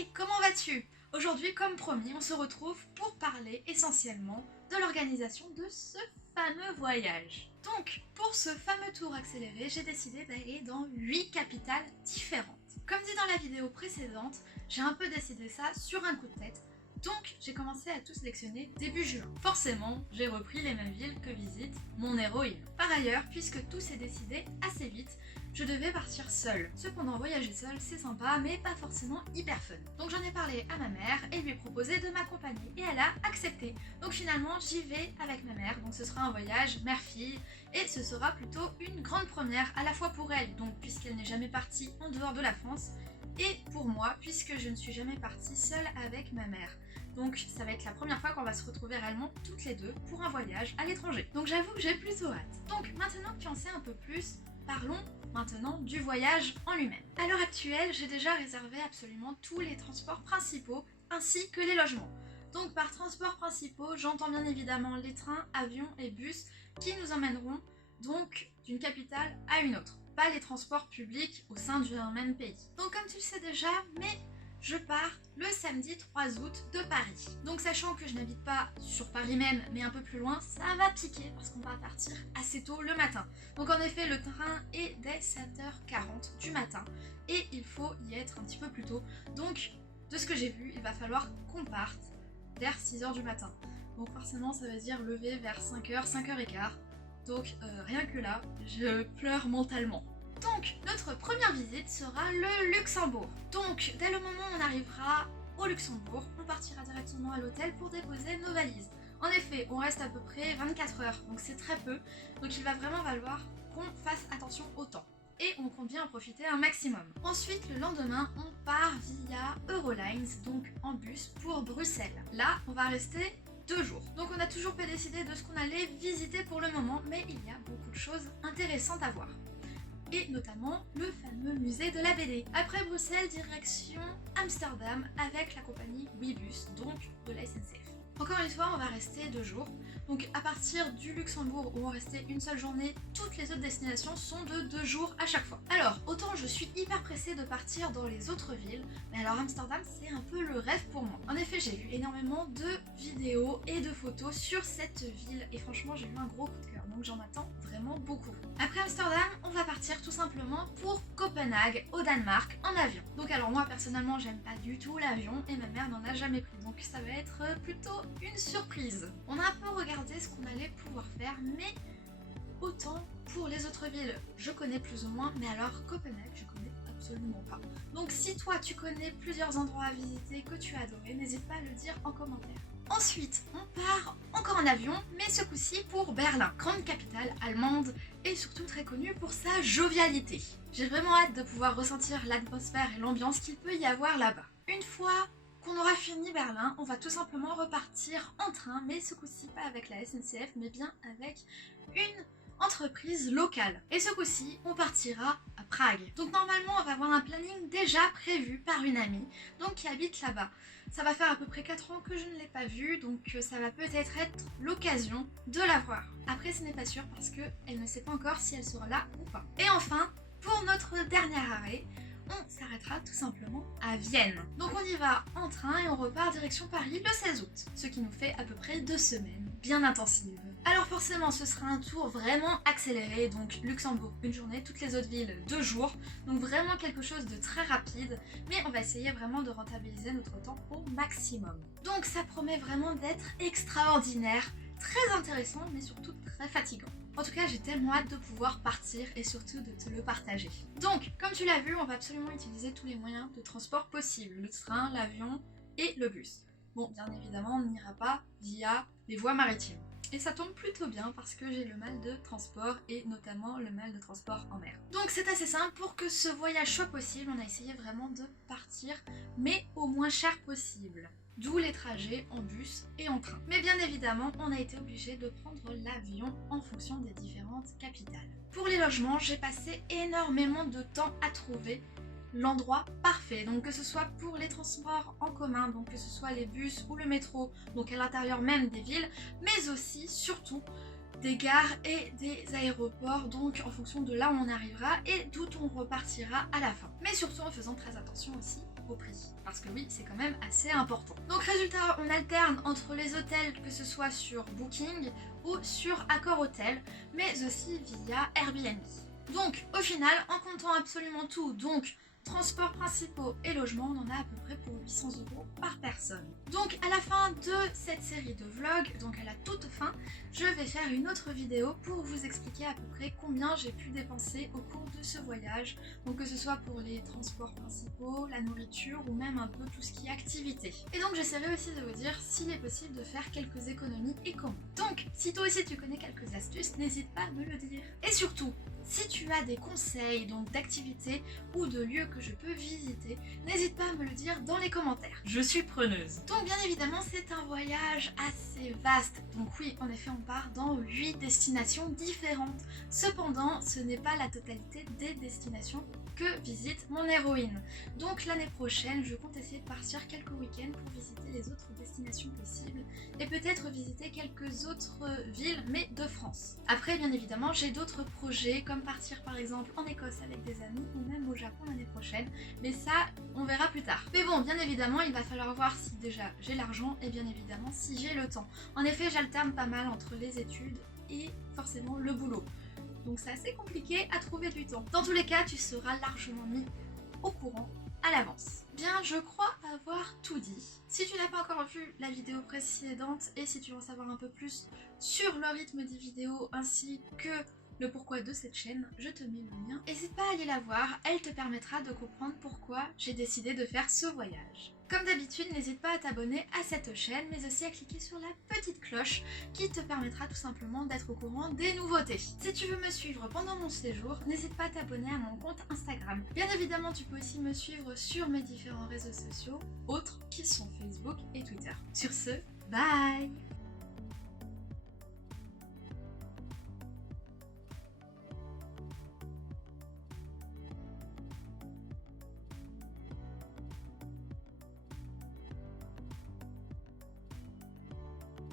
Hey, comment vas-tu? Aujourd'hui, comme promis, on se retrouve pour parler essentiellement de l'organisation de ce fameux voyage. Donc, pour ce fameux tour accéléré, j'ai décidé d'aller dans 8 capitales différentes. Comme dit dans la vidéo précédente, j'ai un peu décidé ça sur un coup de tête, donc j'ai commencé à tout sélectionner début juin. Forcément, j'ai repris les mêmes villes que visite mon héroïne. Par ailleurs, puisque tout s'est décidé assez vite, je devais partir seule. Cependant, voyager seule, c'est sympa, mais pas forcément hyper fun. Donc j'en ai parlé à ma mère et lui ai proposé de m'accompagner. Et elle a accepté. Donc finalement, j'y vais avec ma mère. Donc ce sera un voyage mère-fille. Et ce sera plutôt une grande première, à la fois pour elle, donc puisqu'elle n'est jamais partie en dehors de la France, et pour moi, puisque je ne suis jamais partie seule avec ma mère. Donc ça va être la première fois qu'on va se retrouver réellement toutes les deux pour un voyage à l'étranger. Donc j'avoue que j'ai plutôt hâte. Donc maintenant que tu en sais un peu plus, parlons maintenant du voyage en lui-même. À l'heure actuelle, j'ai déjà réservé absolument tous les transports principaux ainsi que les logements. Donc par transports principaux, j'entends bien évidemment les trains, avions et bus qui nous emmèneront donc d'une capitale à une autre. Pas les transports publics au sein d'un même pays. Donc comme tu le sais déjà, mais je pars le samedi 3 août de Paris. Donc sachant que je n'habite pas sur Paris même, mais un peu plus loin, ça va piquer parce qu'on va partir assez tôt le matin. Donc en effet, le train est dès 7h40 du matin et il faut y être un petit peu plus tôt. Donc de ce que j'ai vu, il va falloir qu'on parte vers 6h du matin. Donc forcément, ça veut dire lever vers 5h, 5h15. Donc rien que là, je pleure mentalement. Donc, notre première visite sera le Luxembourg. Donc, dès le moment où on arrivera au Luxembourg, on partira directement à l'hôtel pour déposer nos valises. En effet, on reste à peu près 24 heures, donc c'est très peu. Donc il va vraiment falloir qu'on fasse attention au temps. Et on compte bien en profiter un maximum. Ensuite, le lendemain, on part via Eurolines, donc en bus, pour Bruxelles. Là, on va rester 2 jours. Donc on n'a toujours pas décidé de ce qu'on allait visiter pour le moment, mais il y a beaucoup de choses intéressantes à voir. Et notamment le fameux musée de la BD. Après Bruxelles, direction Amsterdam avec la compagnie Ouibus, donc de la SNCF. Encore une fois, on va rester 2 jours. Donc à partir du Luxembourg où on restait une seule journée, toutes les autres destinations sont de 2 jours à chaque fois. Alors, autant je suis hyper pressée de partir dans les autres villes, mais alors Amsterdam c'est un peu le rêve pour moi. En effet, j'ai vu énormément de vidéos et de photos sur cette ville et franchement j'ai eu un gros coup de cœur, donc j'en attends vraiment beaucoup. Après Amsterdam, on va partir tout simplement pour Copenhague au Danemark en avion. Donc alors moi personnellement j'aime pas du tout l'avion et ma mère n'en a jamais pris, donc ça va être plutôt une surprise. On a un peu regardé ce qu'on allait pouvoir faire, mais autant pour les autres villes je connais plus ou moins, mais alors Copenhague je connais absolument pas. Donc si toi tu connais plusieurs endroits à visiter que tu as adoré, n'hésite pas à le dire en commentaire. Ensuite, on part encore en avion, mais ce coup-ci pour Berlin, grande capitale allemande et surtout très connue pour sa jovialité. J'ai vraiment hâte de pouvoir ressentir l'atmosphère et l'ambiance qu'il peut y avoir là-bas. Une fois qu'on aura fini Berlin, on va tout simplement repartir en train, mais ce coup-ci pas avec la SNCF, mais bien avec une entreprise locale. Et ce coup-ci, on partira à Prague. Donc normalement, on va avoir un planning déjà prévu par une amie, donc qui habite là-bas. Ça va faire à peu près 4 ans que je ne l'ai pas vue, donc ça va peut-être être l'occasion de la voir. Après, ce n'est pas sûr parce qu'elle ne sait pas encore si elle sera là ou pas. Et enfin, pour notre dernier arrêt, on s'arrêtera tout simplement à Vienne. Donc on y va en train et on repart direction Paris le 16 août, ce qui nous fait à peu près 2 semaines bien intensives. Alors forcément ce sera un tour vraiment accéléré, donc Luxembourg une journée, toutes les autres villes 2 jours, donc vraiment quelque chose de très rapide, mais on va essayer vraiment de rentabiliser notre temps au maximum. Donc ça promet vraiment d'être extraordinaire, très intéressant mais surtout très fatigant. En tout cas, j'ai tellement hâte de pouvoir partir et surtout de te le partager. Donc, comme tu l'as vu, on va absolument utiliser tous les moyens de transport possibles. Le train, l'avion et le bus. Bon, bien évidemment, on n'ira pas via les voies maritimes. Et ça tombe plutôt bien parce que j'ai le mal de transport et notamment le mal de transport en mer. Donc c'est assez simple, pour que ce voyage soit possible, on a essayé vraiment de partir, mais au moins cher possible. D'où les trajets en bus et en train. Mais bien évidemment, on a été obligé de prendre l'avion en fonction des différentes capitales. Pour les logements, j'ai passé énormément de temps à trouver l'endroit parfait, donc que ce soit pour les transports en commun, donc que ce soit les bus ou le métro, donc à l'intérieur même des villes, mais aussi, surtout, des gares et des aéroports, donc en fonction de là où on arrivera et d'où on repartira à la fin. Mais surtout en faisant très attention aussi au prix. Parce que oui, c'est quand même assez important. Donc résultat, on alterne entre les hôtels, que ce soit sur Booking ou sur Accor Hotel, mais aussi via Airbnb. Donc au final, en comptant absolument tout, donc transports principaux et logements, on en a à peu près pour 800 € par personne. Donc à la fin de cette série de vlogs, donc à la toute fin, je vais faire une autre vidéo pour vous expliquer à peu près combien j'ai pu dépenser au cours de ce voyage, donc que ce soit pour les transports principaux, la nourriture ou même un peu tout ce qui est activité. Et donc j'essaierai aussi de vous dire s'il est possible de faire quelques économies et comment. Donc si toi aussi tu connais quelques astuces, n'hésite pas à me le dire. Et surtout, si tu as des conseils donc d'activités ou de lieux que je peux visiter, n'hésite pas à me le dire dans les commentaires. Je suis preneuse. Donc bien évidemment c'est un voyage assez vaste, donc oui en effet on part dans 8 destinations différentes. Cependant ce n'est pas la totalité des destinations que visite mon héroïne. Donc l'année prochaine je compte essayer de partir quelques week-ends pour visiter les autres destinations possibles et peut-être visiter quelques autres villes mais de France. Après bien évidemment j'ai d'autres projets comme partir par exemple en Écosse avec des amis ou même au Japon l'année prochaine, mais ça on verra plus tard. Mais bon bien évidemment il va falloir voir si déjà j'ai l'argent et bien évidemment si j'ai le temps. En effet j'alterne pas mal entre les études et forcément le boulot. Donc c'est assez compliqué à trouver du temps. Dans tous les cas, tu seras largement mis au courant à l'avance. Bien, je crois avoir tout dit. Si tu n'as pas encore vu la vidéo précédente et si tu veux en savoir un peu plus sur le rythme des vidéos ainsi que le pourquoi de cette chaîne, je te mets le lien. N'hésite pas à aller la voir, elle te permettra de comprendre pourquoi j'ai décidé de faire ce voyage. Comme d'habitude, n'hésite pas à t'abonner à cette chaîne, mais aussi à cliquer sur la petite cloche qui te permettra tout simplement d'être au courant des nouveautés. Si tu veux me suivre pendant mon séjour, n'hésite pas à t'abonner à mon compte Instagram. Bien évidemment, tu peux aussi me suivre sur mes différents réseaux sociaux, autres qui sont Facebook et Twitter. Sur ce, bye!